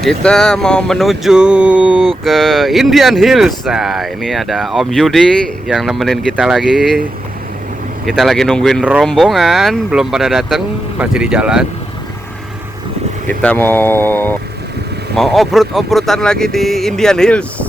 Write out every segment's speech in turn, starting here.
Kita mau menuju ke Indian Hills. Nah, ini ada Om Yudi yang nemenin kita lagi. Kita lagi nungguin rombongan, belum pada datang, masih di jalan. Kita mau obrut-obrutan lagi di Indian Hills.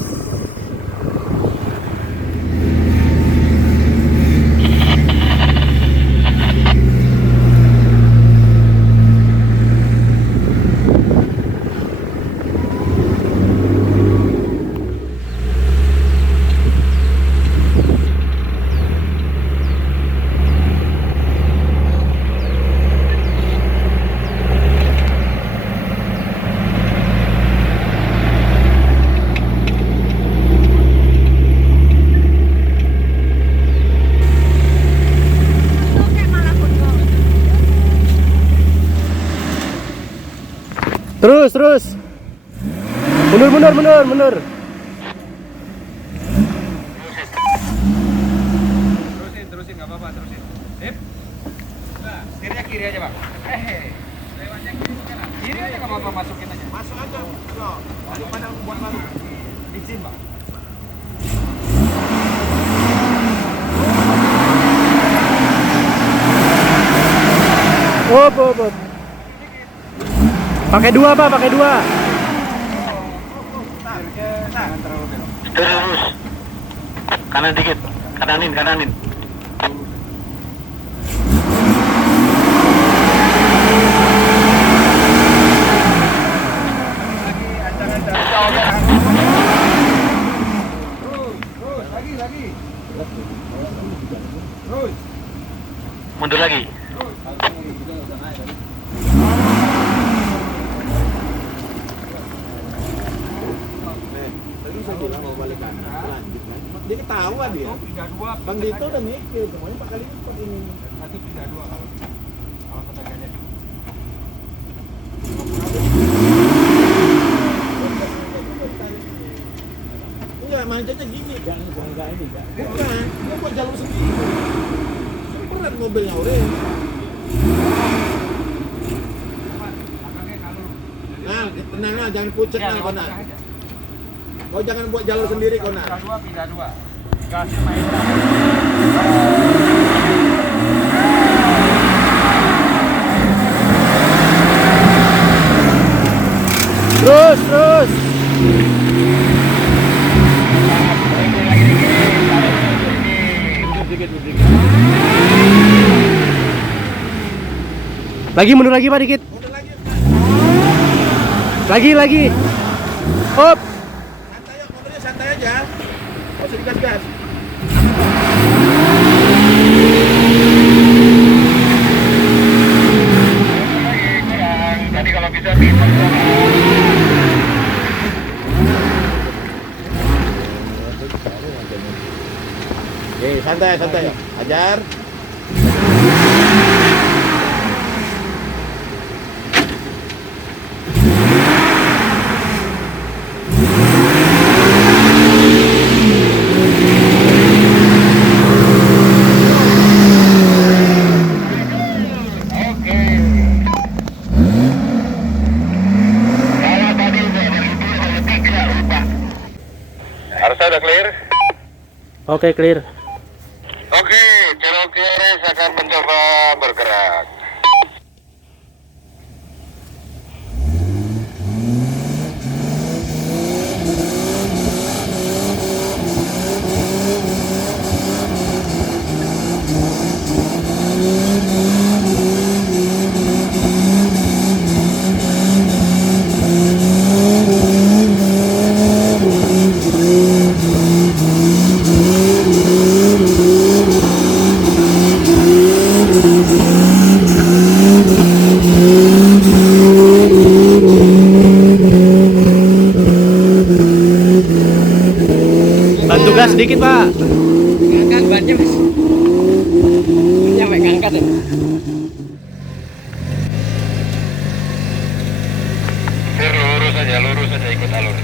Terus. Mundur. Terusin, nggak apa-apa, terusin. Sip. Nah, setirnya kiri aja, Bang. Lewatnya kiri ke kanan. Kiri aja nggak apa-apa, masukin aja. Masuk aja. Loh, daripada buat lalu. Licin, Bang. Op. Pakai dua, Pak, pakai dua. Terus. Kanan dikit. Kananin. Lagi. Terus. Mundur lagi. Dia ketawa dia. Bang Dito udah mikir, semuanya pakai lipat ini. Satu 32 kalau tenaganya. Enggak, manjatnya gini, enggak ini, enggak. Bukan, dia buat jalur sendiri. Berat mobilnya udah. Nah, tenang lah, jangan pucet lah kau nak. Kau jangan buat jalur sendiri kau nak. 32. Gasnya main. Terus. Lagi mundur lagi, Pak, dikit. Lagi. Hop. Santai, mobilnya santai aja. Kau usah digas-gas. Tadi kalau bisa Santai. Ajar. Harusnya udah clear. Oke, clear. Oke, Cherokee RS akan mencoba bergerak. Bantu gas sedikit, Pak. Ngangkat bannya, Mas. Sampai ngangkat ya. Lurus aja ikut alur.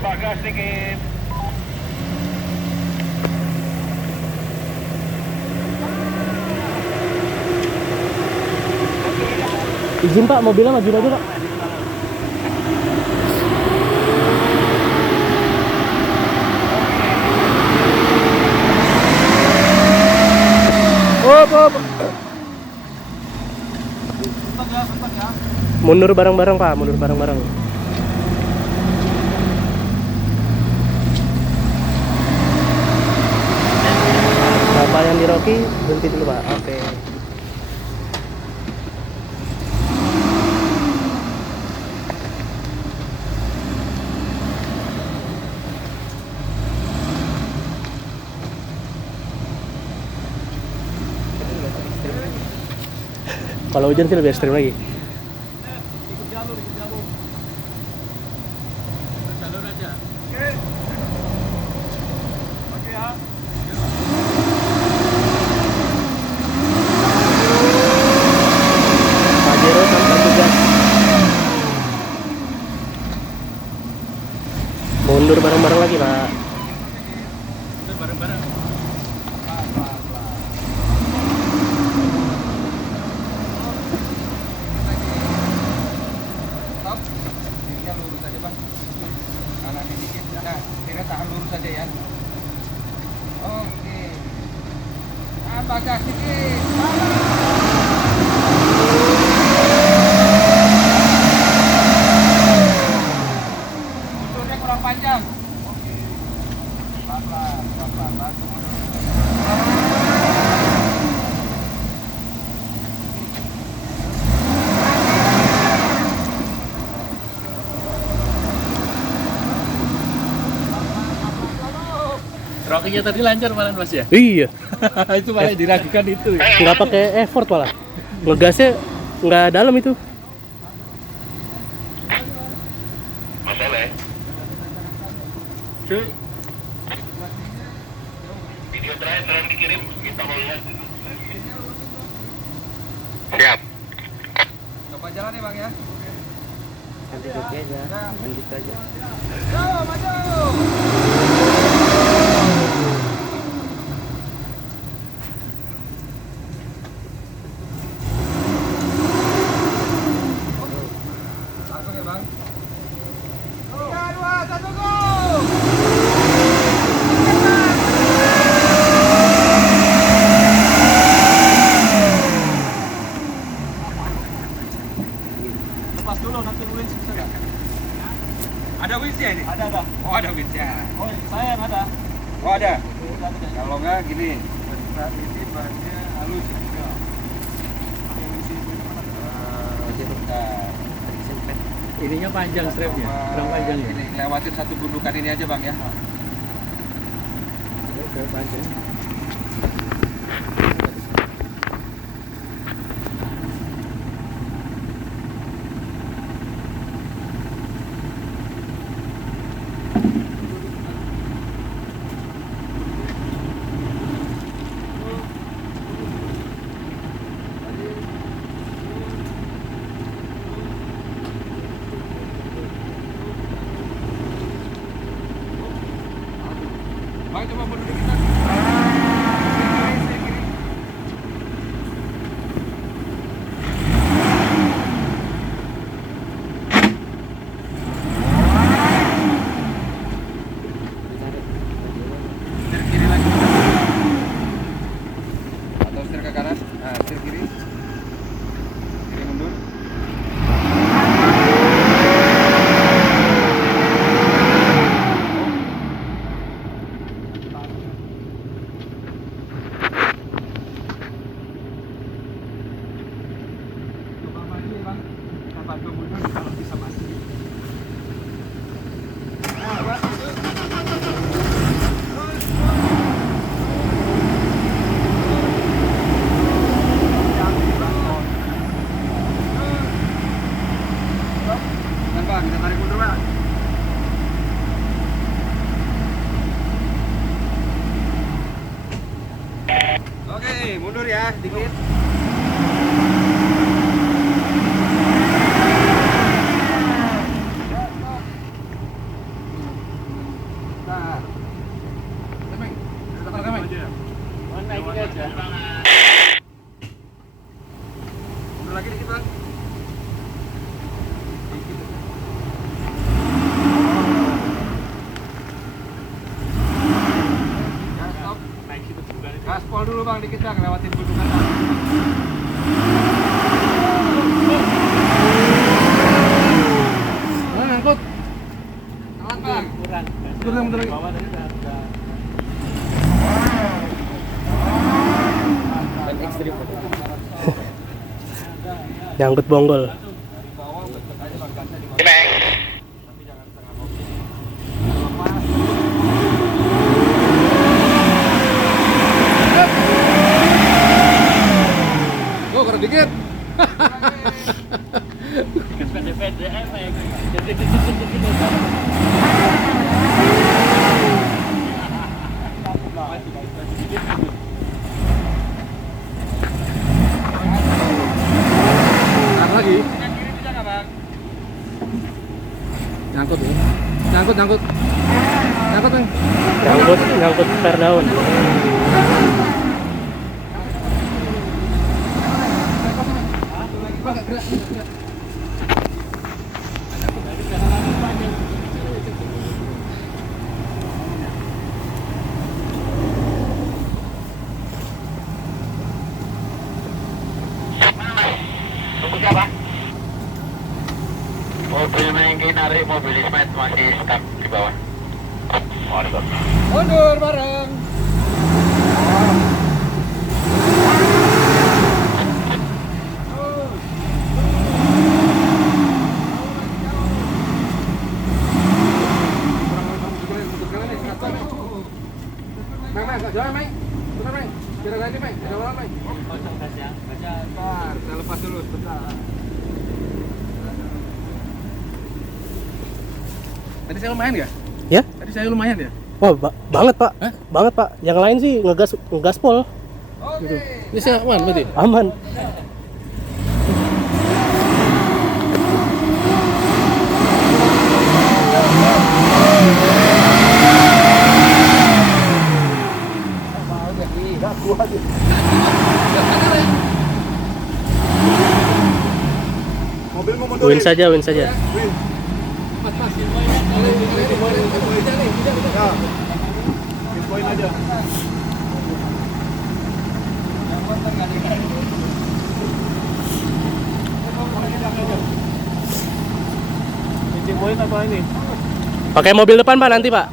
tambah gas sedikit. Izin Pak, mobilnya maju aja Pak. Op. Mundur bareng-bareng Pak, mundur bareng-bareng. Bapak yang di Rocky berhenti dulu Pak. Oke. Kalau hujan sih lebih ekstrim lagi. Pajero tanpa tugas. Mundur bareng-bareng lagi Pak. Tahan lurus saja ya. Oke. Tambah gas sedikit. Mundurnya kurang panjang. Oke. Pelan-pelan. Rokinya tadi lancar malah Mas ya? Iya. Itu malah diragukan itu. Nggak pakai effort malah. Ngegasnya nggak dalam itu. Masalah. Cuy, Video terakhir dikirim, kita mau lihat. Siap. Coba jalan ya Bang ya. Lanjut aja, lanjut aja. Maju. Langsung ya Bang. 3, 2, 1, go! Lepas dulu nanti nulis bisa nggak? Ada winch ini? Ada. Oh, ada winch-nya. Oh, saya yang ada. Oh, ada. Udah ada. Kalau enggak gini. Saat ini bahannya halus ya. Bentar. ininya panjang strapnya, kurang panjang ya. Ini lewatin satu gundukan ini aja Bang ya. Oke, panjang. Bang coba mundur dikit. Setir kiri lagi. Atau setir ke kanan. Nah, setir kiri. Kiri mundur. Coba maju ya Bang. Kita bantu mundur kalau bisa maju. Kan Bang, kita tarik mundur Bang. Oke, mundur ya, dikit. bang, dikit bang, lewatin gunungan. Ngangkut. Telat bang. Kurang. Mundur lagi. Bawah tadi udah. Dan ekstrim. Nyangkut bonggol. Oh, keren dikit. Pede-pede emang. Jadi Tahan lagi. Nyangkut ya. Nyangkut. Nyangkut, Bang. Nyangkut per daun. Tunggu siapa? Mobil Mengki narik mobil Ismet masih stuck di bawah. Waduh. Mundur bareng. kocok gas ya. Gasnya Saya lepas dulu sebentar. Tadi saya lumayan ya? Ya? Tadi saya lumayan ya? Wah, banget pak. Hah? Banget pak. Yang lain sih ngegas pol. Oke. Ini saya aman berarti? Aman. Mobil mau Win saja, win saja. Poin aja. Poin apa ini? Pakai mobil depan pak nanti pak.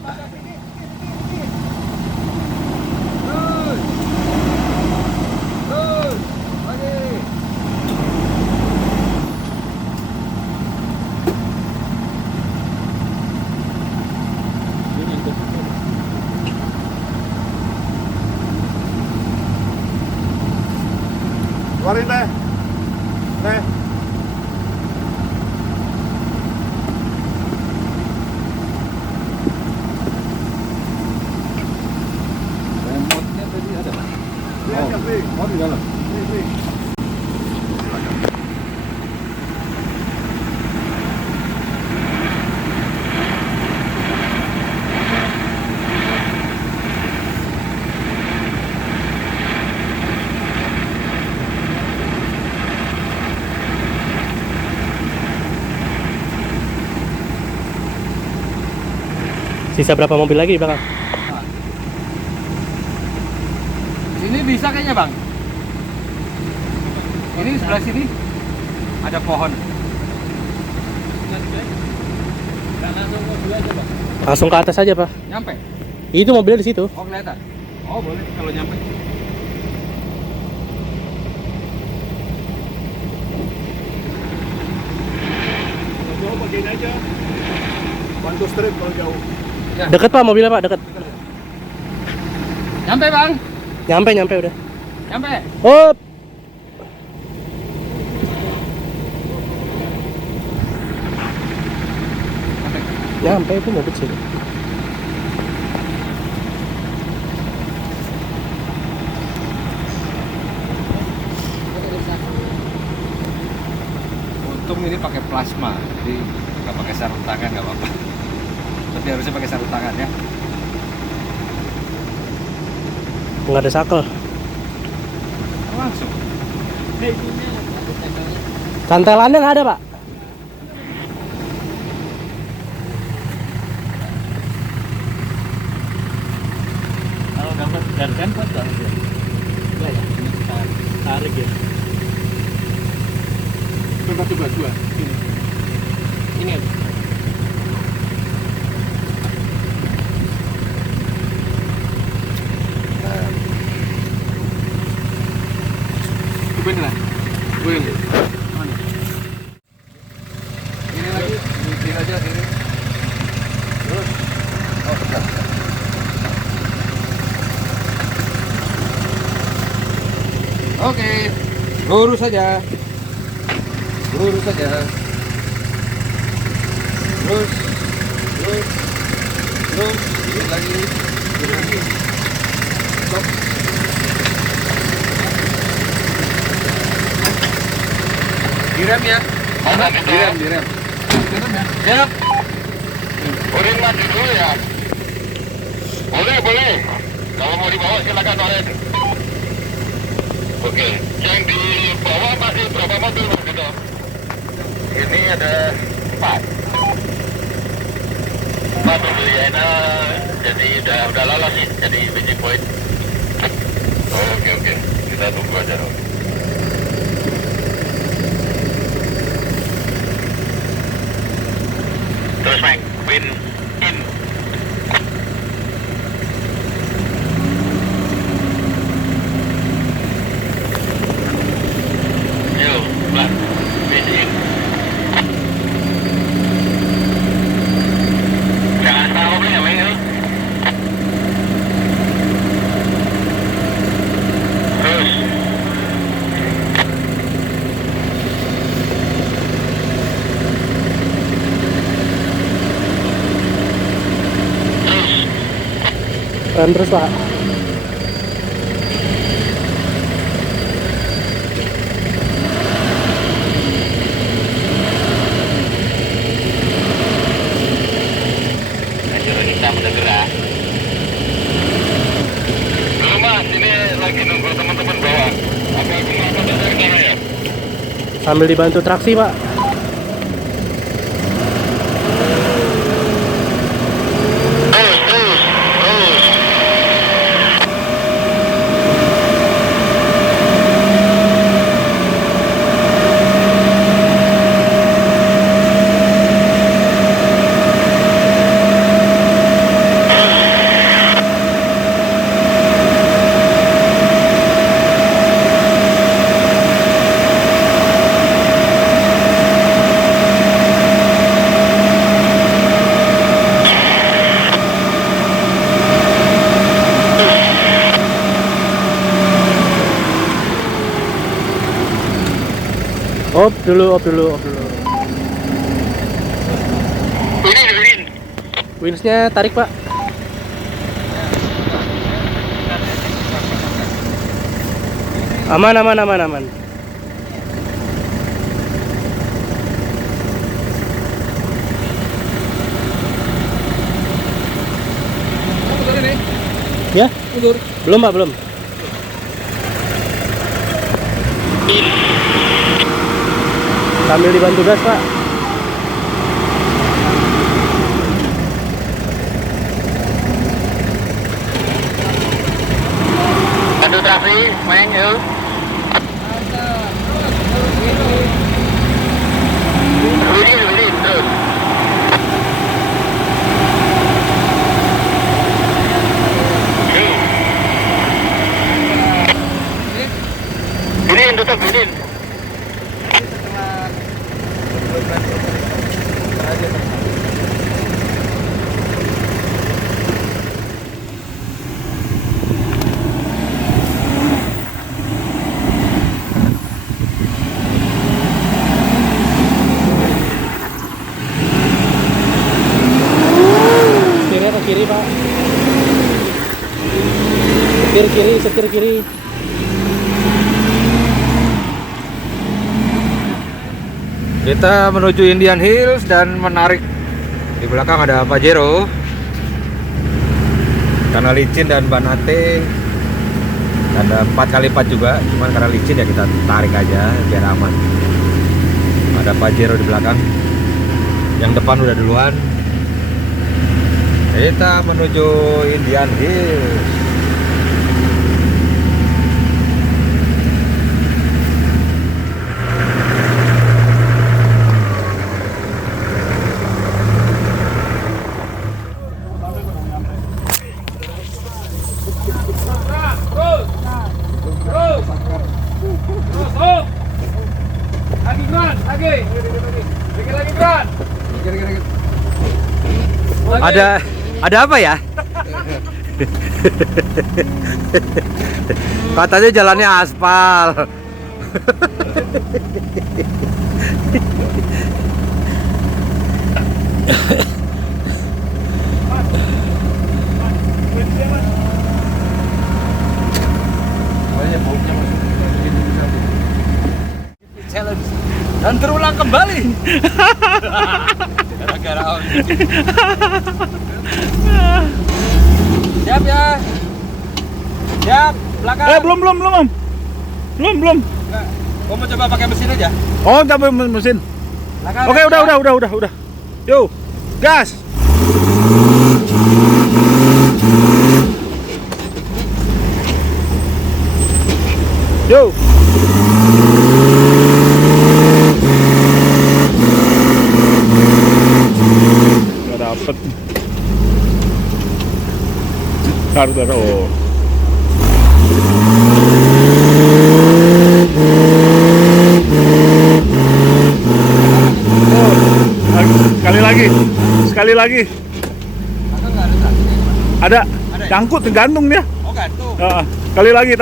Keluarin deh. Deh. Remote-nya tadi ada Pak? Oh, di dalam. Sisa berapa mobil lagi di belakang? Sini bisa kayaknya bang. Ini sebelah sini ada pohon. nggak langsung mobil aja bang. Langsung ke atas aja pak. Nyampe? Itu mobilnya di situ. Oh kelihatan? Oh boleh kalau nyampe. Jauh bagian aja. Bantu strip kalau jauh. Deket pak mobilnya pak, deket. Nyampe bang? Nyampe udah. Nyampe? Hop. Nyampe itu mobil sini. Untung ini pakai plasma, jadi nggak pakai sarung tangan nggak apa-apa. Tapi harusnya pakai sarung tangan ya. Nggak ada sakel. Langsung. Cantelannya nggak ada pak. Kalau dapat garden buat nggak? Tarik ya. Coba dua. Ini ya. Cobain lah. Cobain. Ini lagi, ini aja ini. Terus, oh dekat. Oke, lurus saja. Lurus saja. Terus, dikit lagi. Stop. Direm ya. Direm. Siap. Boleh maju dulu ya. Boleh. Kalau mau dibawa silakan Oren. Oke, yang di bawah masih berapa mobil Mas Vito? Ini ada 4 mobil ya, jadi udah lolos sih, jadi bridging point. Oke, kita tunggu aja. Terus Mike, win in. Yo, Pak, win in. Jangan salah mobil ya, Mike. Terus. Rem terus Pak. Ayo kita udah gerak. Belum Mas, ini lagi nunggu teman-teman bawa. Apa aku mau dari sana ya? Sambil dibantu traksi Pak. Terus. Op dulu. Win. Windsnya tarik Pak. Aman. Ya? Belum Pak, belum. Sambil dibantu gas Pak. Bantu traksi, main yuk. Win, terus. Tutup, win. Setirnya ke kiri Pak. Setir kiri. Kita menuju Indian Hills dan menarik. Di belakang ada Pajero. Karena licin dan ban AT ada 4x4 juga, cuman karena licin ya kita tarik aja biar aman. Ada Pajero di belakang. Yang depan udah duluan. Kita menuju Indian Hills. Ada apa ya? Katanya jalannya aspal. Challenge dan terulang kembali. Gara-gara Om. Siap ya. Siap, belakang. Belum Om. Belum. Gua mau coba pakai mesin aja. Oh, coba mesin. Belakang. Oke, udah. Yo, gas. Yo. Gak dapet. Taruh. Oh. Sekali lagi. Belakang nggak ada traksinya. Ada. Ada ya? Cangkut, gantung dia. Oh, gantung. Sekali lagi.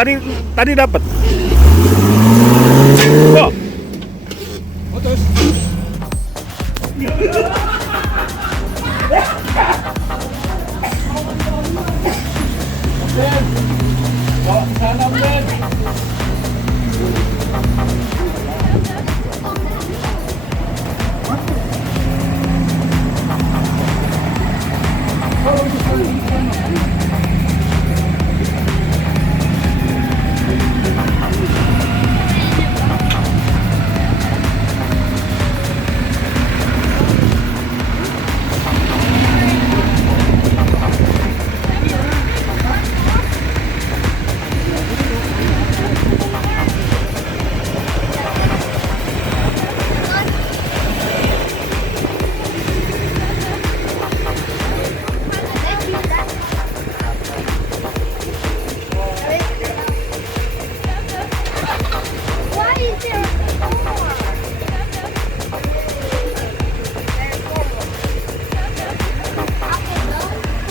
Tadi dapat. Oh. Putus.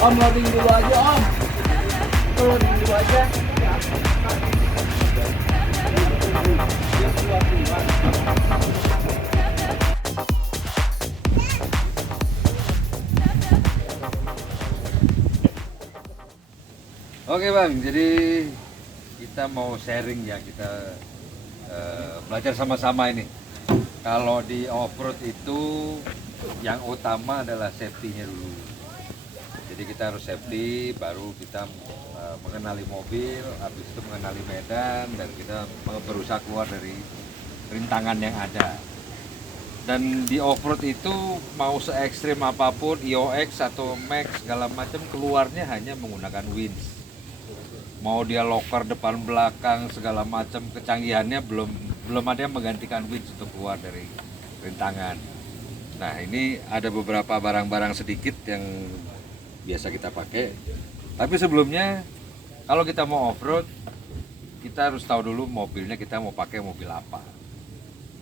Om loading dulu aja Om. Loading dulu aja. Oke Bang, jadi kita mau sharing ya, kita belajar sama-sama ini. Kalau di off-road itu yang utama adalah safety-nya dulu. Jadi kita harus safety, baru kita mengenali mobil, habis itu mengenali medan, dan kita berusaha keluar dari rintangan yang ada. Dan di off-road itu mau se-ekstrim apapun, IOX atau Max segala macam, keluarnya hanya menggunakan winch. Mau dia loker depan belakang segala macam, kecanggihannya belum ada yang menggantikan winch untuk keluar dari rintangan. Nah, ini ada beberapa barang-barang sedikit yang biasa kita pakai. Tapi sebelumnya, kalau kita mau off-road, kita harus tahu dulu mobilnya kita mau pakai mobil apa.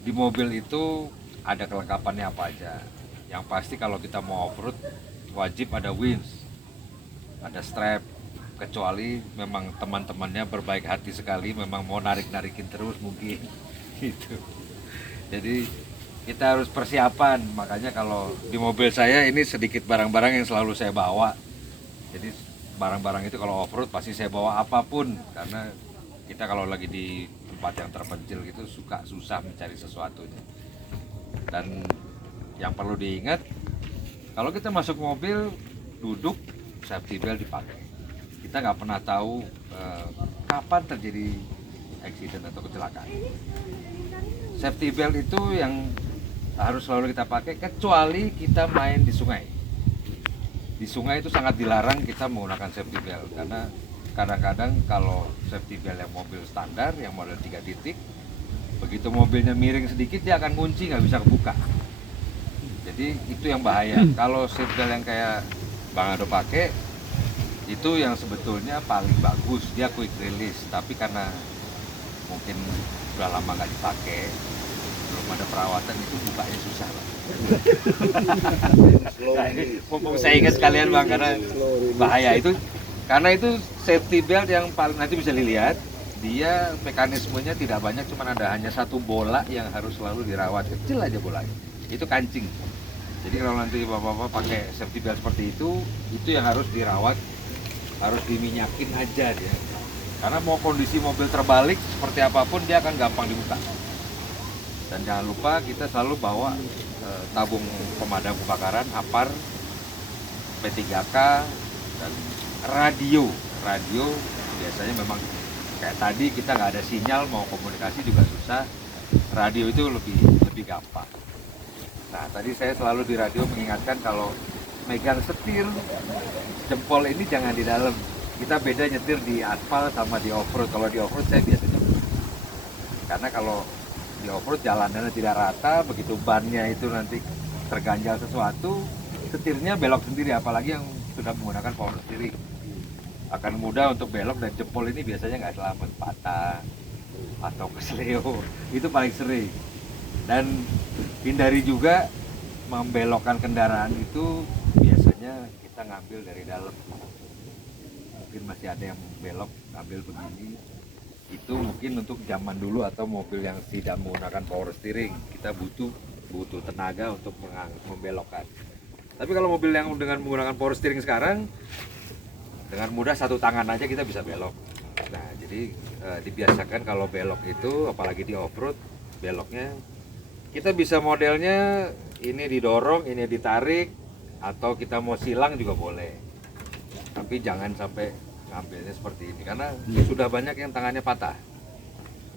Di mobil itu ada kelengkapannya apa aja. Yang pasti kalau kita mau off-road, wajib ada winch, ada strap, kecuali memang teman-temannya berbaik hati sekali, memang mau narik-narikin terus mungkin gitu. Jadi kita harus persiapan. Makanya kalau di mobil saya ini sedikit barang-barang yang selalu saya bawa. Jadi barang-barang itu kalau off-road pasti saya bawa apapun, karena kita kalau lagi di tempat yang terpencil gitu suka susah mencari sesuatunya. Dan yang perlu diingat, kalau kita masuk mobil, duduk, safety belt dipakai. Kita nggak pernah tahu kapan terjadi accident atau kecelakaan. Safety belt itu yang harus selalu kita pakai, kecuali kita main di sungai. Di sungai itu sangat dilarang kita menggunakan safety belt, karena kadang-kadang kalau safety belt yang mobil standar, yang model 3 titik, begitu mobilnya miring sedikit dia akan kunci, nggak bisa kebuka. Jadi itu yang bahaya. Kalau safety belt yang kayak Bang Ado pakai, itu yang sebetulnya paling bagus, dia quick release. Tapi karena mungkin udah lama nggak dipakai, belum ada perawatan, itu bukanya susah lah. Nah, ini mumpung saya ingat sekalian bang, karena bahaya itu, karena itu safety belt yang paling nanti bisa dilihat, dia mekanismenya tidak banyak, cuma ada hanya satu bola yang harus selalu dirawat, kecil aja bolanya, itu kancing. Jadi kalau nanti bapak-bapak pakai safety belt seperti itu yang harus dirawat, harus diminyakin aja dia. Karena mau kondisi mobil terbalik seperti apapun dia akan gampang dibuka. Dan jangan lupa kita selalu bawa tabung pemadam kebakaran, APAR, P3K, dan radio. Radio biasanya memang kayak tadi kita nggak ada sinyal, mau komunikasi juga susah. Radio itu lebih gampang. Nah tadi saya selalu di radio mengingatkan kalau megang setir, jempol ini jangan di dalam. Kita beda nyetir di aspal sama di off-road. Kalau di off-road saya biasanya, karena kalau di off-road jalanannya tidak rata, begitu bannya itu nanti terganjal sesuatu, setirnya belok sendiri, apalagi yang sudah menggunakan power steering. Akan mudah untuk belok dan jempol ini biasanya nggak selamat, patah atau kesleo, itu paling sering. Dan hindari juga membelokkan kendaraan itu, biasanya kita ngambil dari dalam. Mungkin masih ada yang belok ngambil begini, itu mungkin untuk zaman dulu atau mobil yang tidak menggunakan power steering, kita butuh tenaga untuk membelokkan. Tapi kalau mobil yang dengan menggunakan power steering sekarang, dengan mudah satu tangan aja kita bisa belok. Nah jadi dibiasakan kalau belok itu, apalagi di off-road, beloknya kita bisa modelnya ini didorong, ini ditarik, atau kita mau silang juga boleh. Tapi jangan sampai ngambilnya seperti ini, karena sudah banyak yang tangannya patah.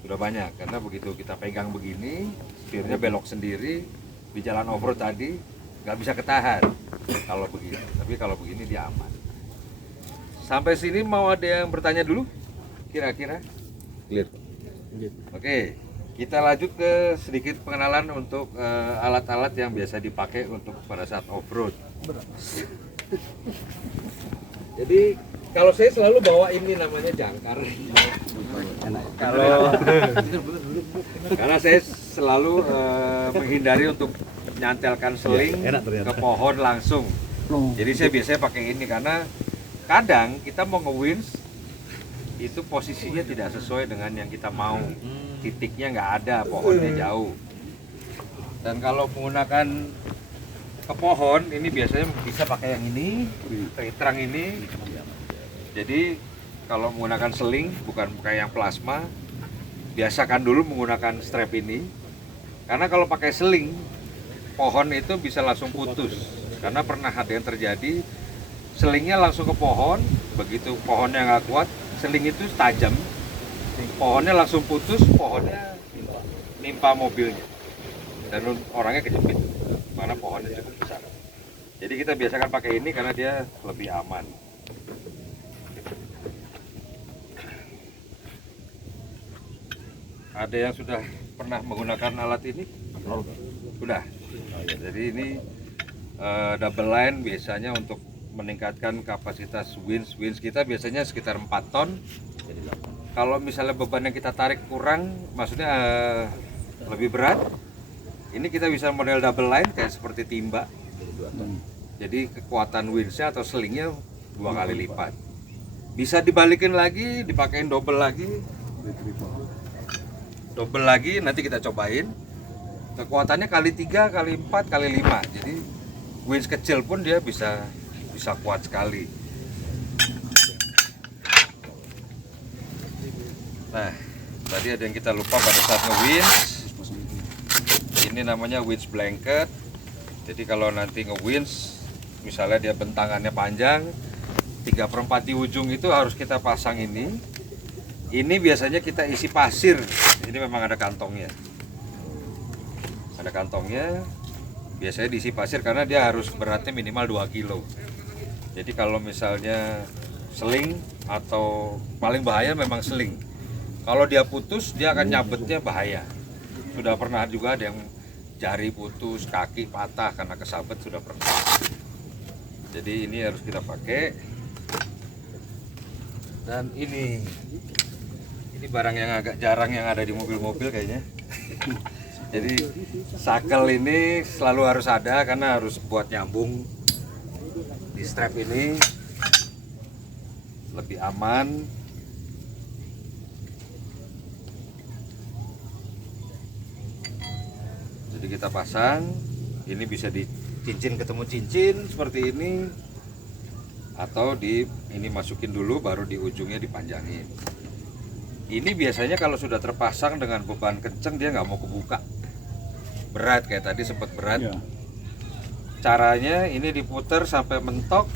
Sudah banyak, karena begitu kita pegang begini, setirnya belok sendiri, di jalan off-road tadi, nggak bisa ketahan kalau begini. Tapi kalau begini dia aman. Sampai sini mau ada yang bertanya dulu? Kira-kira? Clear. Oke, kita lanjut ke sedikit pengenalan untuk alat-alat yang biasa dipakai untuk pada saat off-road. Jadi kalau saya selalu bawa ini namanya jangkar. Kalau karena saya selalu menghindari untuk nyantelkan seling ke pohon langsung. Jadi saya biasanya pakai ini karena kadang kita mau nge-winch itu posisinya tidak sesuai dengan yang kita mau. Titiknya nggak ada, pohonnya jauh. Dan kalau menggunakan ke pohon ini biasanya bisa pakai yang ini, terang ini. Jadi kalau menggunakan seling, bukan kayak yang plasma, biasakan dulu menggunakan strap ini. Karena kalau pakai seling, pohon itu bisa langsung putus. Karena pernah ada yang terjadi, selingnya langsung ke pohon, begitu pohonnya nggak kuat, seling itu tajam, pohonnya langsung putus, pohonnya nimpa mobilnya, dan orangnya kejepit. Karena pohonnya cukup besar. Jadi kita biasakan pakai ini karena dia lebih aman. Ada yang sudah pernah menggunakan alat ini? Sudah. Jadi ini double line biasanya untuk meningkatkan kapasitas winch kita biasanya sekitar 4 ton. Kalau misalnya beban yang kita tarik kurang, maksudnya lebih berat, ini kita bisa model double line kayak seperti timba. Jadi kekuatan winchnya atau selingnya 2 kali lipat. Bisa dibalikin lagi, dipakein double lagi, nanti kita cobain. Kekuatannya kali 3, kali 4, kali 5. Jadi winch kecil pun dia bisa kuat sekali. Nah, tadi ada yang kita lupa pada saat nge-winch. Ini namanya winch blanket. Jadi kalau nanti nge-winch, misalnya dia bentangannya panjang, 3/4 di ujung itu harus kita pasang ini. Ini biasanya kita isi pasir. Ini memang ada kantongnya. Ada kantongnya. Biasanya diisi pasir karena dia harus beratnya minimal 2 kilo. Jadi kalau misalnya seling atau paling bahaya memang seling. Kalau dia putus, dia akan nyabetnya bahaya. Sudah pernah juga ada yang jari putus, kaki patah karena kesabet, sudah pernah. Jadi ini harus kita pakai. Dan ini barang yang agak jarang yang ada di mobil-mobil kayaknya. Jadi sakel ini selalu harus ada karena harus buat nyambung di strap ini lebih aman. Jadi kita pasang, ini bisa dicincin ketemu cincin seperti ini, atau ini masukin dulu baru di ujungnya dipanjangin. Ini biasanya kalau sudah terpasang dengan beban kenceng dia nggak mau kebuka, berat kayak tadi sempat berat. Ya. Caranya ini diputar sampai mentok,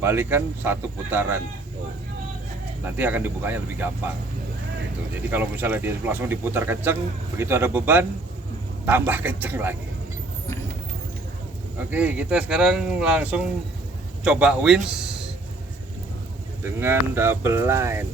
balikan 1 putaran, nanti akan dibukanya lebih gampang gitu. Jadi kalau misalnya dia langsung diputar kenceng, begitu ada beban tambah kenceng lagi. Oke, kita sekarang langsung coba winch dengan double line.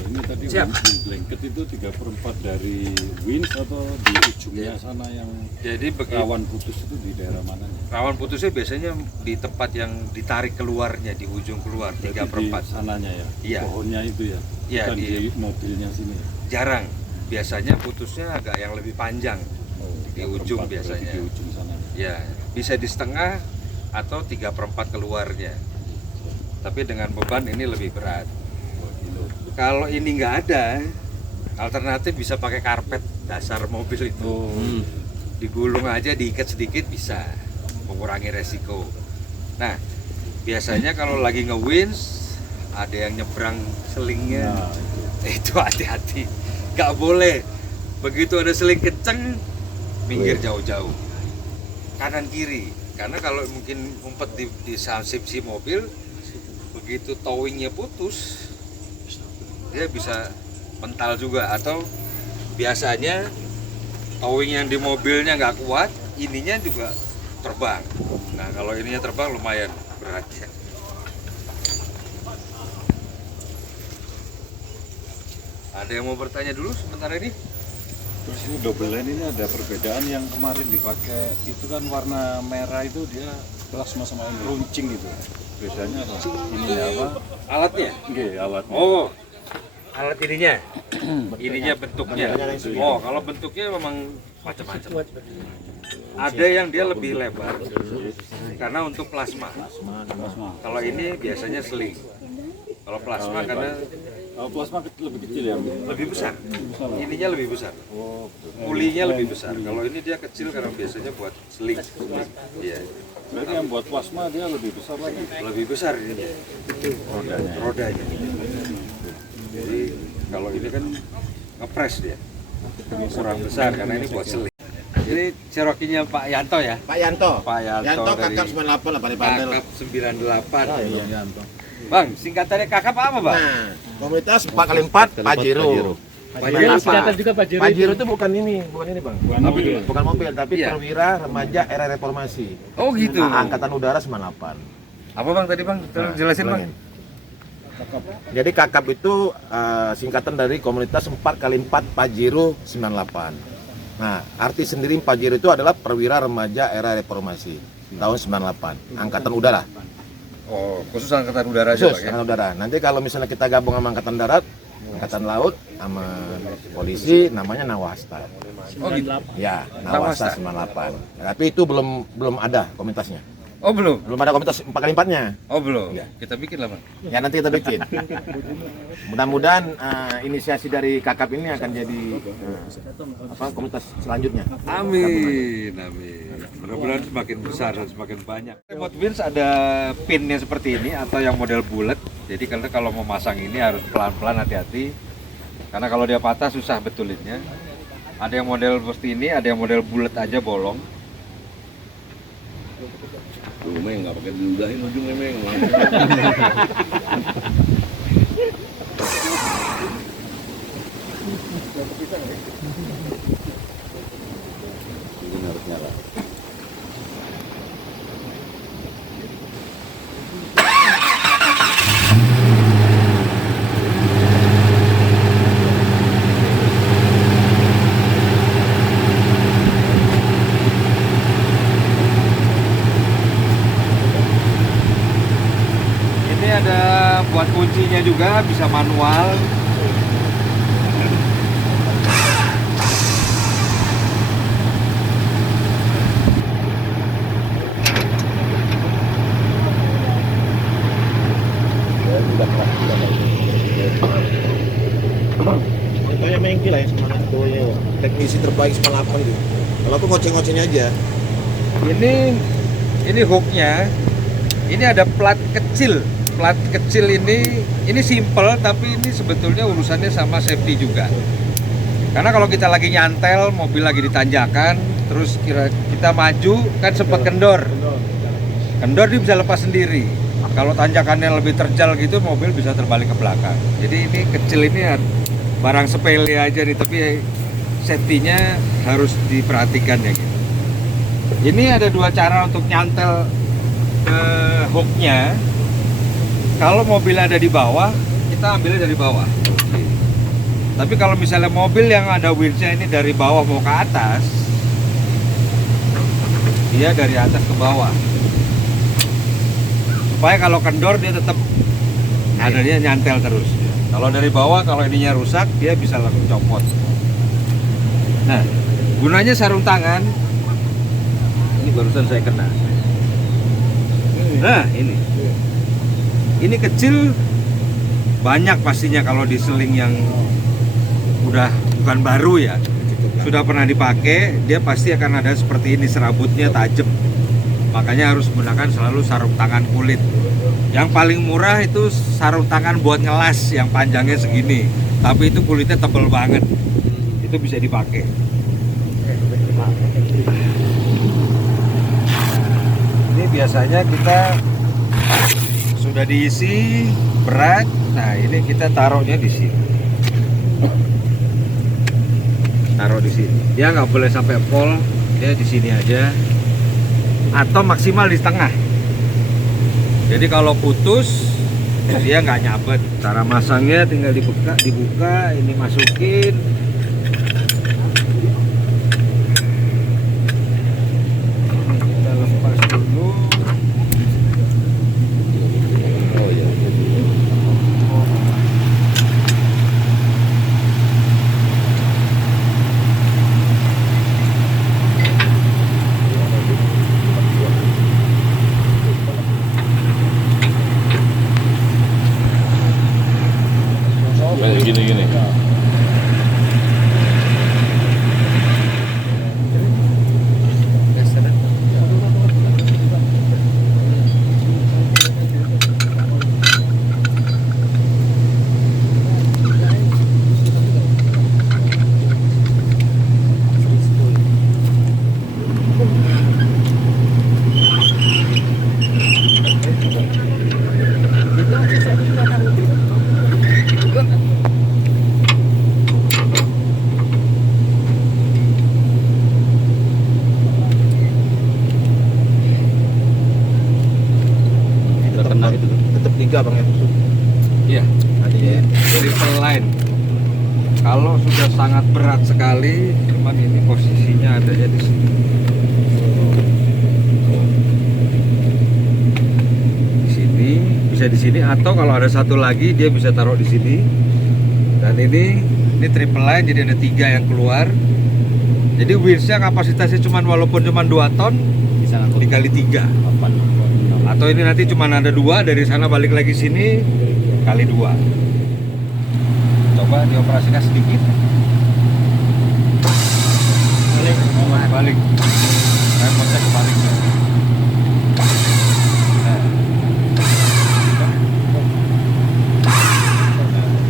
Ini tadi Siap. blanket itu 3/4 dari winch atau di ujungnya sana yang Jadi rawan putus itu di daerah mananya? rawan putusnya biasanya di tempat yang ditarik keluarnya, di ujung keluar, Berarti 3/4. di sananya ya? Iya. Pohonnya itu ya? Iya, Bukan di- di mobilnya sini? Jarang, biasanya putusnya agak yang lebih panjang di 3/4 ujung berarti biasanya. Di ujung sana. Ya, bisa di setengah atau 3/4 keluarnya. Tapi dengan beban ini lebih berat. Kalau ini nggak ada, alternatif bisa pakai karpet dasar mobil itu. Oh, Digulung aja, diikat sedikit bisa mengurangi resiko. Nah, biasanya kalau lagi nge-winch ada yang nyebrang selingnya, nah, itu hati-hati, nggak boleh. Begitu ada seling kenceng, minggir jauh-jauh, kanan kiri. Karena kalau mungkin ngumpet di samping mobil, begitu towingnya putus, dia bisa mental juga. Atau biasanya towing yang di mobilnya nggak kuat, ininya juga terbang. Nah, kalau ininya terbang lumayan beratnya. Ada yang mau bertanya dulu sebentar ini? terus ini double line ini ada perbedaan yang kemarin dipakai itu kan warna merah itu dia plasma sama ini runcing itu. Bedanya apa? Ini apa? Alatnya? Oke, alatnya. Oh, alat ininya, ininya bentuknya. Oh, kalau bentuknya memang macam-macam. Ada yang dia lebih lebar karena untuk plasma. Plasma. Kalau ini biasanya seling. Kalau plasma karena Plasma lebih kecil ya? lebih besar. Besar lah. Ininya lebih besar. Oh, betul. Pulinya lebih besar. Kalau ini dia kecil karena biasanya buat seling. Iya, Berarti yang buat plasma dia lebih besar lagi. lebih besar ininya. Rodanya. Jadi kalau ini kan ngepres dia. Kurang besar karena ini buat seling. Ini Cherokee-nya Pak Yanto ya? Pak Yanto. Pak Yanto dari kakak 98 lah paling pandai. Kakap 98. Iya. Yanto. Bang, singkatannya Kakap apa, Bang? Nah, komunitas 4x4 Pajero. Pajero kelihatan juga Pajero. Pajero itu bukan ini Bang. Bukan mobil. Bukan mobil, tapi Iya. perwira remaja era reformasi. Oh gitu. Angkatan Udara 98. Apa Bang tadi Bang? Tolong jelasin Bang. Jadi kakap itu singkatan dari komunitas 4x4 Pajero 98. Nah, arti sendiri Pajero itu adalah perwira remaja era reformasi tahun 98, Angkatan Udara. Oh, khusus Angkatan Udara aja Khusus Bang ya? Angkatan Udara. Nanti kalau misalnya kita gabung sama Angkatan Darat, Angkatan Laut, sama polisi, namanya Nawasta. Oh gitu. Ya, Nawasta. Nawasta 98. Tapi itu belum ada komunitasnya. Oh belum? Belum ada komunitas 4x4-nya. Oh belum? Iya. Kita bikin lah Bang. Ya nanti kita bikin. Mudah-mudahan inisiasi dari kakap ini akan jadi komunitas selanjutnya. Amin, amin. Mudah-mudahan semakin besar dan semakin banyak. Remote winch ada pinnya seperti ini atau yang model bulat. Jadi karena kalau mau masang ini harus pelan-pelan, hati-hati. Karena kalau dia patah susah betulinnya. Ada yang model seperti ini, ada yang model bulat aja bolong. Tuh, Meng, nggak pakai diludahin ujungnya, Meng. Ini harus nyala. Ini ada buat kuncinya juga, bisa manual. ngisi terbaik 98 gitu. Kalau aku ngoceh-ngocehnya aja. Ini hooknya, ini ada plat kecil. Plat kecil ini simple, tapi ini sebetulnya urusannya sama safety juga. Karena kalau kita lagi nyantel, mobil lagi ditanjakan, terus kita maju kan sempat kendor dia bisa lepas sendiri. Kalau tanjakannya lebih terjal gitu, mobil bisa terbalik ke belakang. Jadi ini kecil, ini barang sepele aja nih, tapi safety-nya harus diperhatikan ya gitu. Ini ada dua cara untuk nyantel ke hooknya. Kalau mobil ada di bawah, kita ambilnya dari bawah. Tapi kalau misalnya mobil yang ada winch-nya ini dari bawah mau ke atas, dia dari atas ke bawah. Supaya kalau kendor dia tetap adanya nyantel terus. Kalau dari bawah, kalau ininya rusak, dia bisa langsung copot. Nah, gunanya sarung tangan. Ini barusan saya kena. Nah, ini kecil, banyak pastinya kalau di seling yang udah bukan baru ya, sudah pernah dipakai, dia pasti akan ada seperti ini, serabutnya tajam. Makanya harus menggunakan selalu sarung tangan kulit. Yang paling murah itu sarung tangan buat ngelas yang panjangnya segini, tapi itu kulitnya tebal banget, itu bisa dipakai. Ini biasanya kita sudah diisi berat, nah ini kita taruhnya di sini. Taruh di sini. Dia nggak boleh sampai pol, dia di sini aja. Atau maksimal di tengah. Jadi kalau putus, dia nggak nyabet. Cara masangnya tinggal dibuka, ini masukin. Kita lepas dulu. Kayak gini-gini. Tetap 3 Bang ya. Iya, triple line. Kalau sudah sangat berat sekali, cuman ini posisinya adanya di sini. Di sini, bisa di sini, atau kalau ada satu lagi dia bisa taruh di sini. Dan ini triple line, jadi ada 3 yang keluar. Jadi winch-nya kapasitasnya walaupun cuma 2 ton, bisa dikali 3. Atau ini nanti cuma ada 2, dari sana balik lagi sini kali 2. Coba dioperasikan sedikit. Balik. Remote-nya kebalik.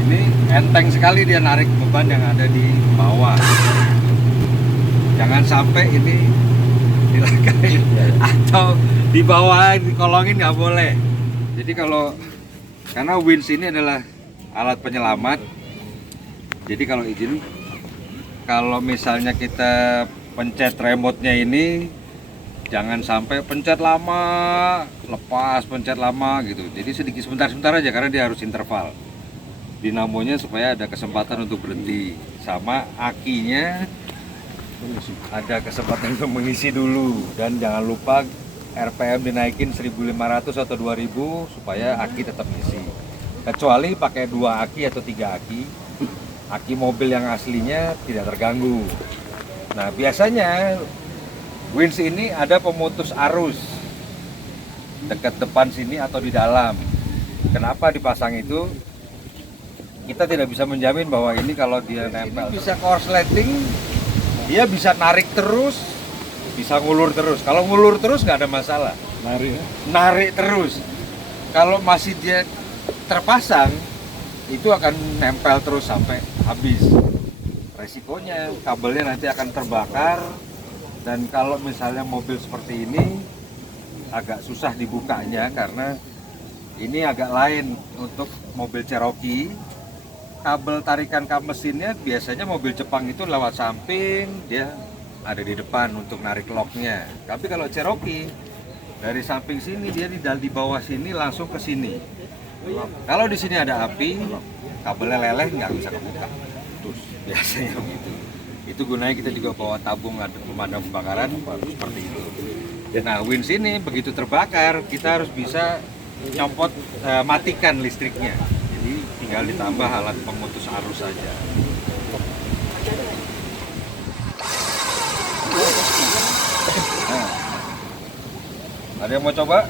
Ini enteng sekali dia narik beban yang ada di bawah. Jangan sampai ini dilakain atau di bawah dikolongin, nggak boleh. Jadi karena winch ini adalah alat penyelamat, jadi kalau izin, kalau misalnya kita pencet remote-nya ini jangan sampai pencet lama, lepas, pencet lama gitu. Jadi sedikit sebentar aja, karena dia harus interval dinamonya supaya ada kesempatan untuk berhenti, sama akinya ada kesempatan untuk mengisi dulu. Dan jangan lupa RPM dinaikin 1.500 atau 2.000 supaya aki tetap isi. Kecuali pakai 2 aki atau 3 aki mobil yang aslinya tidak terganggu. Nah, biasanya winch ini ada pemutus arus dekat depan sini atau di dalam. Kenapa dipasang itu? Kita tidak bisa menjamin bahwa ini kalau dia nempel bisa korsleting dia bisa narik terus, bisa ngulur terus. Kalau ngulur terus nggak ada masalah. Narik terus. Kalau masih dia terpasang, itu akan nempel terus sampai habis. Resikonya kabelnya nanti akan terbakar. Dan kalau misalnya mobil seperti ini agak susah dibukanya karena ini agak lain untuk mobil Cherokee. Kabel tarikan mesinnya biasanya mobil Jepang itu lewat samping, dia ada di depan untuk narik locknya. Tapi kalau Cherokee dari samping sini dia di bawah sini langsung ke sini. Kalau di sini ada api, kabelnya leleh nggak bisa kebuka. Terus biasanya begitu. Itu gunanya kita juga bawa tabung pemadam kebakaran seperti itu. Nah, Wins ini begitu terbakar, kita harus bisa nyopot, matikan listriknya. Jadi tinggal ditambah alat pemutus arus saja. Nah, ada yang mau coba?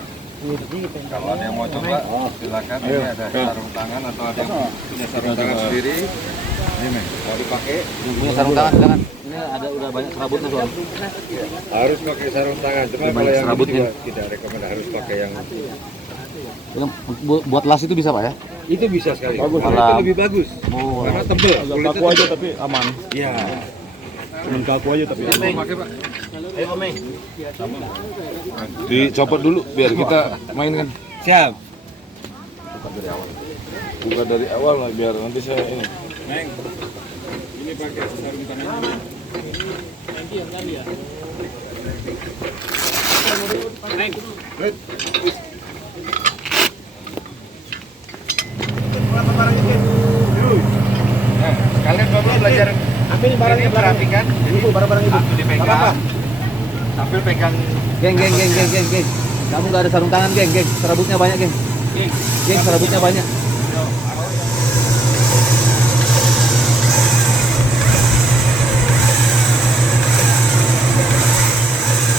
Kalau ada yang mau coba, silakan. Ini ada sarung tangan atau ada yang punya sarung tangan sendiri. Ini mau dipakai. Punya sarung tangan silakan. Ini ada udah banyak serabutnya soalnya. Harus pakai sarung tangan. Cuma Banyak kalau yang serabutnya. juga tidak rekomendasi harus pakai yang Buat las itu bisa Pak ya? itu bisa sekali. Bagus. Karena itu lebih bagus. Oh. Karena tebel. Kulitnya Kaku aja tebel. tapi aman. Iya. Cuman kaku aja tapi Mau aman. pakai, Pak? Dicopot dulu biar kita mainkan. Siap. Buka dari awal lah biar nanti saya ini. Neng. Ini pakai sarung tangan. Nah, kalian berdua belajar ambil barangnya perhatikan. Jadi barang-barang itu dipegang. Sambil pegang. Geng. Kamu nggak ada sarung tangan, geng. Serabutnya banyak, geng. Geng, serabutnya banyak.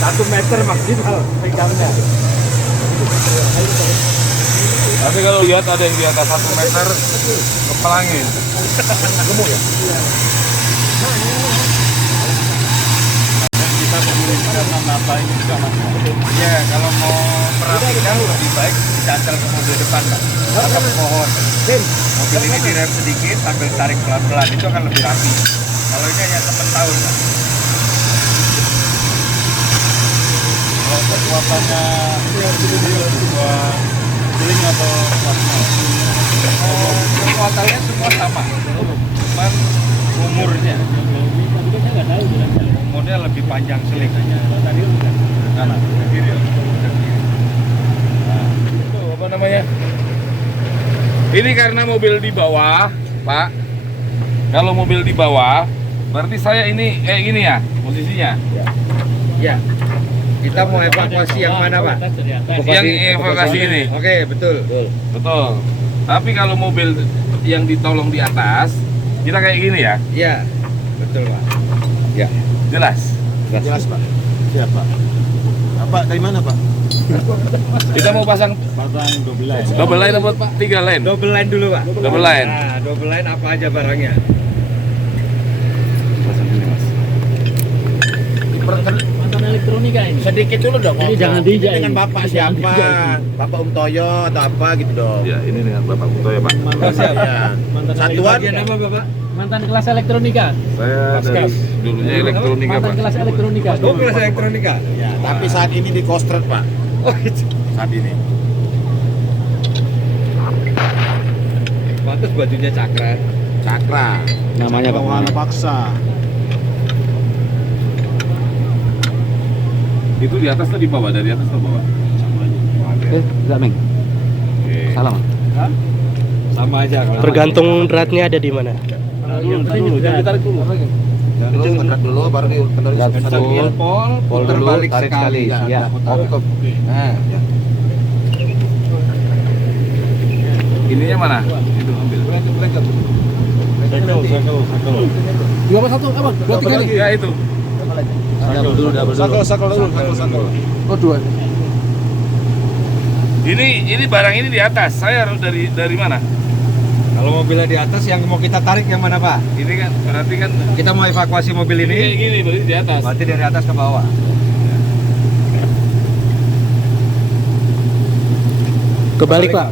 Satu meter maksimal pegangnya. Tapi kalau lihat ada yang di atas 1 meter kepalangin. Gemuk ya? Kita memilihkan nata ini juga mas. Ya, kalau mau perhatikan lebih baik dicacel ke mobil depan, Pak. Atau ke pohon. Mobil ini direm sedikit sambil tarik pelan-pelan, itu akan lebih rapi. Kalau ini hanya temen tahun, Pak. Kalau kekuatannya dua seling atau maksimal? Kekuatannya semua sama, cuman umurnya lebih panjang seling. Kanan, ke kiri. Itu apa namanya? Ini karena mobil di bawah, Pak. Kalau mobil di bawah, berarti saya ini gini ya posisinya. Ya, kita mau evakuasi yang mana, Pak? Yang evakuasi ini. Oke, betul. Betul. Tapi kalau mobil yang ditolong di atas, kita kayak gini ya. Iya, betul, Pak. Ya. Jelas. Jelas Pak. Siap Pak. Bapak dari mana Pak? Kita mau pasang Pasang double line. double line apa 3 line? Double line dulu, Pak. Double line. Nah, double line apa aja barangnya? Mantan elektronika ini. Sedikit dulu dong. Ini jangan dijak Dengan ini. Bapak Ini jangan siapa? dijak. Bapak Toyo atau apa gitu dong. Ya, ini dengan Bapak Kuto ya, Pak. Siap. Ya. Satuan. Bagian apa, Bapak? Mantan kelas elektronika. Saya dari dulunya elektronika, Mantan Pak. kelas elektronika. Oh, kelas elektronika. Ya, tapi saat ini di Kostrad Pak. Oh, gitu. Saat ini. Pantes bajunya cakra. Cakra. Namanya Pak. Bawaan paksa. Itu di atas atau di bawah? Dari atas atau bawah? Enggak, Meng. Salah, Mang. Sama aja kalau Tergantung beratnya ada di mana. Jangan ditarik dulu. Jangan dulu, tekan dulu baru dikendali sambil pol puter dulu, balik tarik sekali. sekali. Ya. Nah, Ininya mana? Itu ambil. Sakal. 2 apa? 2 3 nih. Ya itu. Double dulu. Sakal dulu. Oh, 2. Ini barang ini di atas. Saya harus dari mana? Kalau mobilnya di atas, yang mau kita tarik yang mana Pak? Ini kan berarti kan Kita mau evakuasi mobil kayak ini, gini berarti di atas. berarti dari atas ke bawah. Kebalik Pak.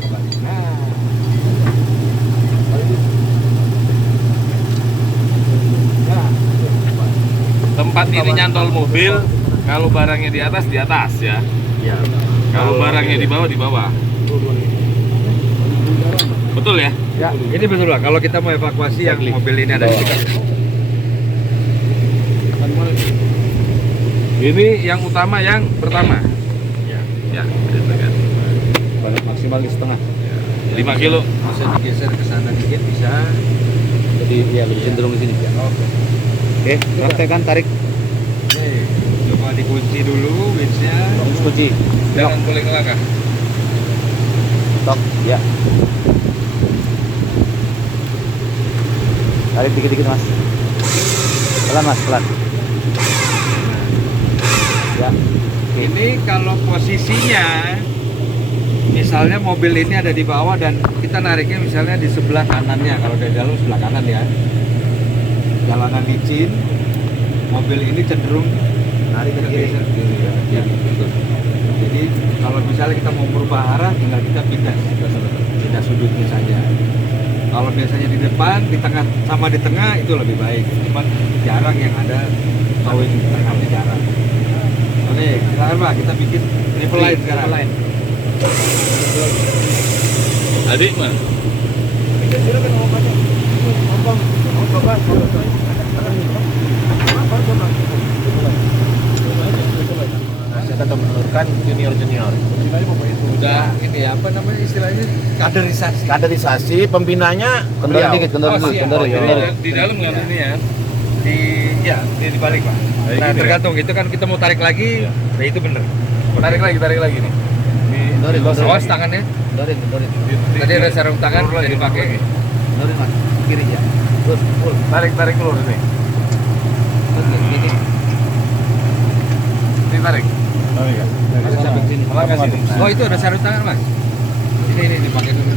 Tempat ini nyantol mobil, kalau barangnya di atas ya. Iya. Kalau barangnya di bawah. Betul ya? Ya, ini betul Pak. Kalau kita mau evakuasi yang mobil ini ada di sini. Ini yang utama yang pertama. Ya. Ya, gitu kan. Balik maksimal di setengah. 5 kilo. Bisa digeser ke sana dikit bisa. Jadi ya lebih cenderung di sini. Oke, praktekkan tarik. Nih, coba dikunci dulu winch-nya. Terus kunci. Jangan boleh ngelangkah. Stop. Ya. Tarik dikit-dikit Mas. Pelan Mas, pelan. Ya. Ini kalau posisinya misalnya mobil ini ada di bawah dan kita nariknya misalnya di sebelah kanannya, kalau dari dalam sebelah kanan ya, jalanan licin, mobil ini cenderung narik ke kiri. Ya, betul. Jadi kalau misalnya kita mau berubah arah, tinggal kita pindah sudutnya saja. Kalau biasanya di depan, di tengah sama di tengah itu lebih baik. Cuman jarang yang ada towing di tengahnya jarang. Oke, silakan Pak, kita bikin triple line sekarang. Adik mah. Nah, saya akan menurunkan junior. Udah ini apa namanya istilahnya? Kaderisasi. Kaderisasi pembinanya Kendorin beliau. dikit, kendorin dulu, siap. kendorin. Jadi kendorin. Di dalam kan ini ya. Di balik Pak. Nah, gini tergantung itu kan kita mau tarik lagi, nah itu bener. Tarik lagi nih. Kendorin, kendorin. Awas tangannya. Kendorin. Tadi ada sarung tangan bisa dipakai. Kendorin Mas. Kiri ya. Terus full. Tarik keluar ini. Terus gini. Ini tarik. Masuk sampai sini. Melangkah sini. Oh itu ada sarung tangan Mas. Ini dipakai dulu.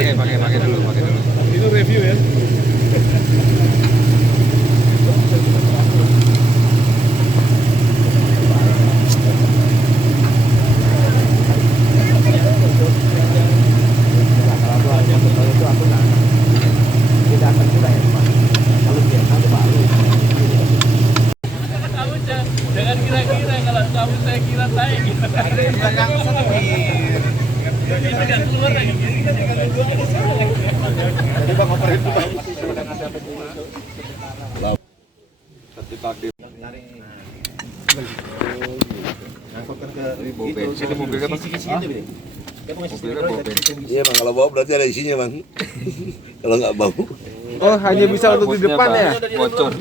Pakai dulu. Itu review ya. Jangan kira-kira kalau kamu saya kira saya gitu. Jangan keluar lagi. Mobil bensin, mobilnya Bang. Mobilnya bawa bensin. Iya bang, kalau bawa berarti ada isinya bang. Kalau nggak bau. Oh, hanya bisa untuk di depan ya? Bocor.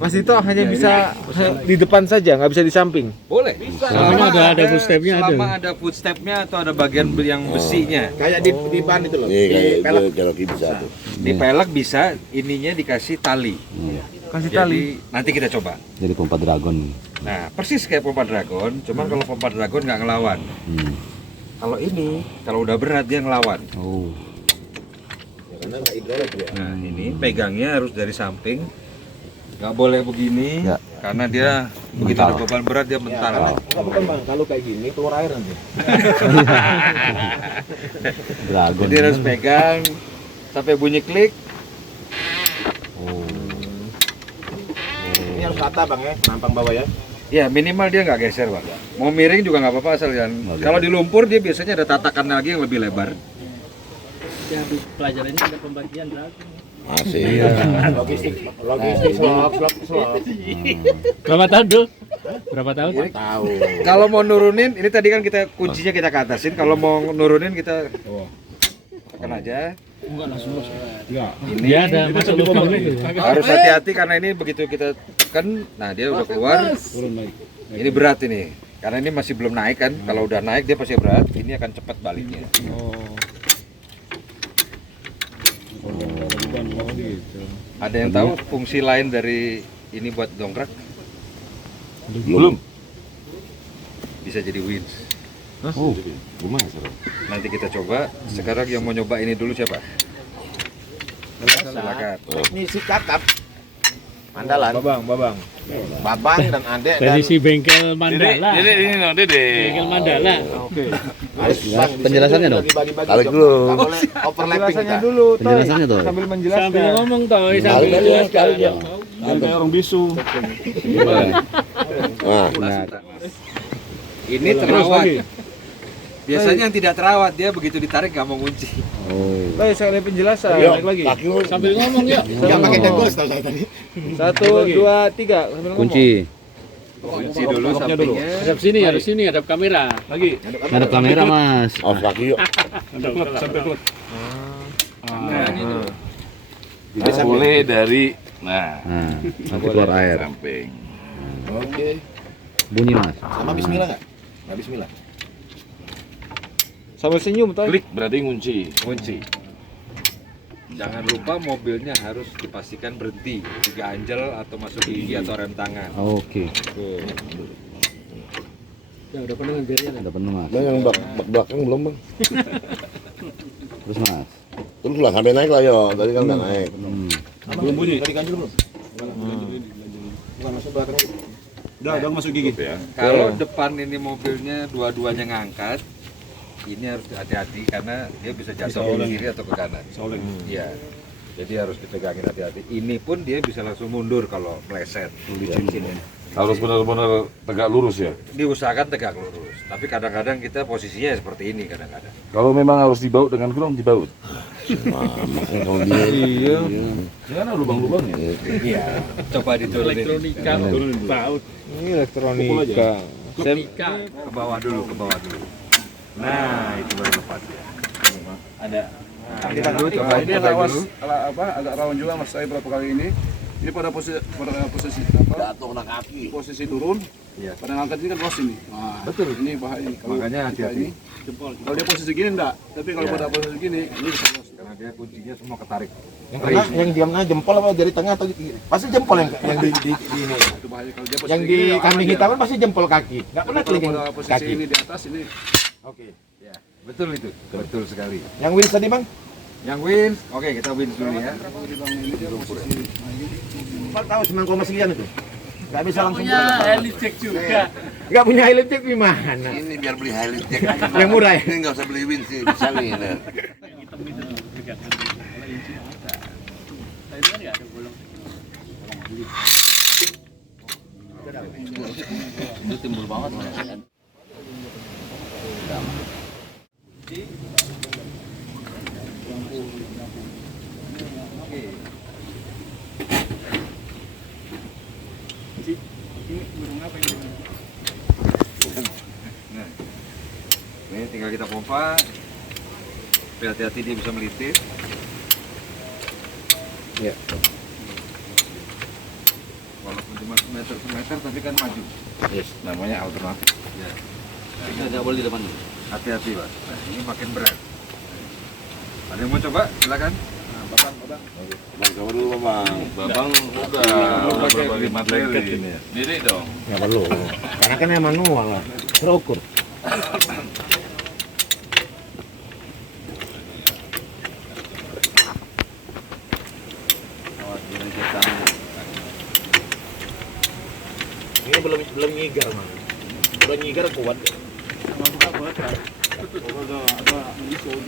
Mas Dito hanya bisa di depan saja, nggak bisa di samping. Boleh. Selama ada footstep-nya ada. Selama ada footstep-nya atau ada bagian yang besinya. Kayak di ban itu loh. Nih Di kayak pelek. kalau bisa tuh. Di pelek bisa, ininya dikasih tali. Kasih tali. Jadi nanti kita coba. Jadi pompa dragon. Nah, persis kayak pompa dragon, cuman kalau pompa dragon nggak ngelawan. Kalau ini, kalau udah berat dia ngelawan. Oh. Karena nggak hidrolik ya. Nah, ini pegangnya harus dari samping. Nggak boleh begini, Ya. karena dia begitu ada beban berat dia Ya, mental. karena nggak bukan bang, kalau kayak gini keluar air nanti. Dragon. Jadi harus pegang sampai bunyi klik. Ini harus rata bang ya, nampang bawah ya. Ya minimal dia nggak geser Pak. Mau miring juga nggak apa-apa asal jangan. Kalau di lumpur dia biasanya ada tatakan lagi yang lebih lebar. Ya, di pelajaran ini ada pembagian dragon. Masih. Logistik slop. Berapa tahun tuh? Berapa tahun? Tahu. Kalau mau nurunin, ini tadi kan kita kuncinya kita ke atasin. Kalau mau nurunin kita tekan aja. Ini Dia ada masuk lubang itu. harus hati-hati karena ini begitu kita tekan, nah dia udah keluar. Ini berat ini, karena ini masih belum naik kan. Kalau udah naik dia pasti berat. Ini akan cepat baliknya. Ada yang tahu fungsi lain dari ini buat dongkrak? Belum. Bisa jadi winch. Oh, lumayan seru. Nanti kita coba. Sekarang yang mau nyoba ini dulu siapa? Silakan. Ini si kakap andalan. Babang dan Ade Dari dan si bengkel Mandala. Dede ini no, Dede. Bengkel Mandala. Penjelasannya dong. Dibagi-bagi. Tarik dulu. Nggak boleh overlapping kita. dulu, Penjelasannya tuh. sambil menjelaskan. Sambil ngomong toh, sambil Tarik aja, menjelaskan. tarik aja. Kayak orang bisu. Nah, Ini terawat. Biasanya yang tidak terawat dia begitu ditarik nggak mau kunci. Oh. Baik, saya lihat penjelasan. yuk, Naik lagi. kaki lu. Sambil ngomong yuk. Yang pakai dengkul setahu saya tadi. 1, 2, 3. Sambil ngomong. Kunci. Kunci dulu sampingnya. Hadap sini, hadap sini, hadap kamera. Lagi. Ada kamera, Mas. Awas kaki yuk. Sampai klub. Nah, boleh dari Nah, nanti keluar air. samping. Oke. Bunyi, Mas. Sama bismillah nggak? Nggak bismillah. Sambil senyum toh. Klik berarti kunci. Kunci. Jangan lupa mobilnya harus dipastikan berhenti, diganjel atau masuk gigi atau rem tangan. Oke. Tuh. Ya udah penuh birnya. Udah penuh, Mas. Bang, yang bak belakang belum bang. Terus, Mas. Terus lah sampai naik lah yo. Tadi kan nggak naik. Belum bunyi. Tadi ganjil belum? Bukan masuk belakang. Udah masuk gigi. Ya. Kalau depan ini mobilnya dua-duanya ngangkat, ini harus hati-hati karena dia bisa jatuh ke kiri atau ke kanan. Soleng. Iya. Jadi harus dipegangin hati-hati. Ini pun dia bisa langsung mundur kalau meleset. Harus benar-benar tegak lurus ya. Diusahakan tegak lurus. Tapi kadang-kadang kita posisinya seperti ini kadang-kadang. Kalau memang harus dibaut dengan kurang dibaut. Makanya kalau dia Iya. Ya kan ada lubang-lubangnya. Iya. Coba diturunin. Elektronika, baut, Ini elektronika. ketika. Ke bawah dulu, ke bawah dulu. Nah, itu baru lepas ya. Ada. Kita dulu coba Ini coba awas dulu. agak rawan juga mas saya berapa kali ini. Ini pada posisi apa? jatuh kena kaki. Posisi turun. Iya. Pada ngangkat ini kan los ini. Nah, betul. Ini bahaya ini. Kalau Makanya ketika hati-hati. ini, kalau dia posisi gini enggak, tapi kalau Iya. pada posisi gini ini bisa los. Karena dia kuncinya semua ketarik. Yang tengah, yang diamnya jempol apa jari tengah atau gitu? Pasti jempol yang di ini. Itu bahaya kalau dia posisi Yang di gini, kambing aman hitam dia. kan pasti jempol kaki. Nggak pernah Kalau kelingking pada posisi kaki. ini di atas ini Oke. Ya, betul itu. Betul sekali. Yang wheels tadi bang? Yang wins, oke kita wins dulu ya. ini dia posisi 4 tahun 9,9 itu. Nggak bisa langsung Punya pulang. heli check juga. Nggak punya helm check gimana? Ini biar beli highlight jack. Yang murah ya? Ini nggak usah beli win sih, bisa nih. Nah. Itu timbul banget, Mas. Ini tinggal kita pompa. Tapi hati-hati dia bisa melilit. Iya. Walaupun cuma semeter tapi kan maju. Yes. Namanya alternatif. Ya. Nggak boleh di depan. Hati-hati Pak. Nah, ini makin berat. Ada yang mau coba? Silakan. Bang, coba dulu bang. Babang udah berbagai materi ini. Diri dong. Nggak perlu. Karena kan yang manual lah. Terukur. Ini belum nyigar mah. Kalau nyigar kuat.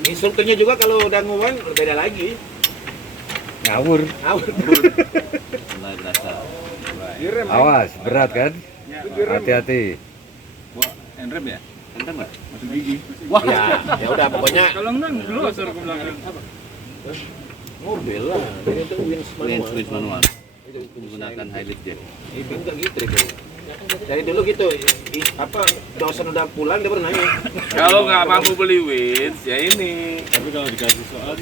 Instrukturnya juga kalau udah nguan berbeda lagi. Ngawur. Mulai berasa. Awas, berat kan? Hati-hati. Enrem ya? Enteng nggak? Masuk gigi. Ya udah pokoknya Kalau enggak, dulu suruh ke belakang. mobil lah. Ini itu wins manual. Switch manual. Menggunakan highlight jack. Itu enggak gitu deh. Dari dulu gitu, apa dosen udah pulang dia baru nanya. Kalau nggak mampu beli wins, ya ini. Tapi kalau dikasih soal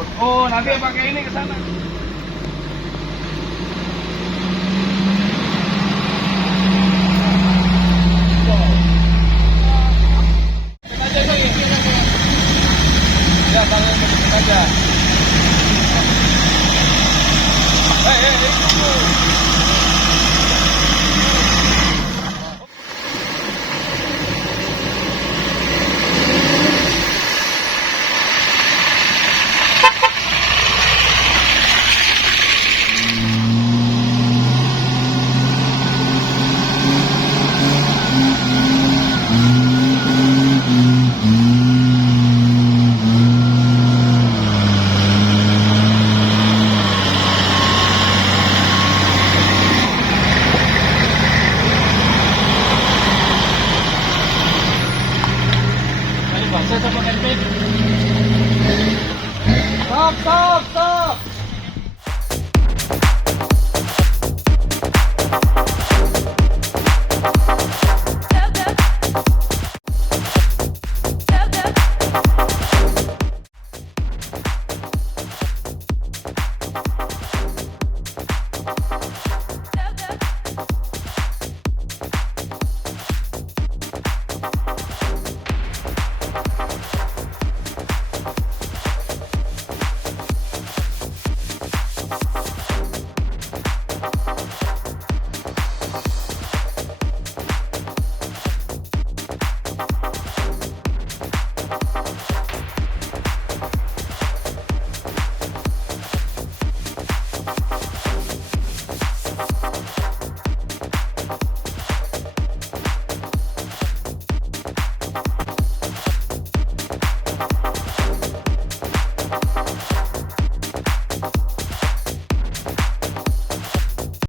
Oh, nanti pakai ini ke sana. Ya, kalian begitu aja. Tunggu. Stop!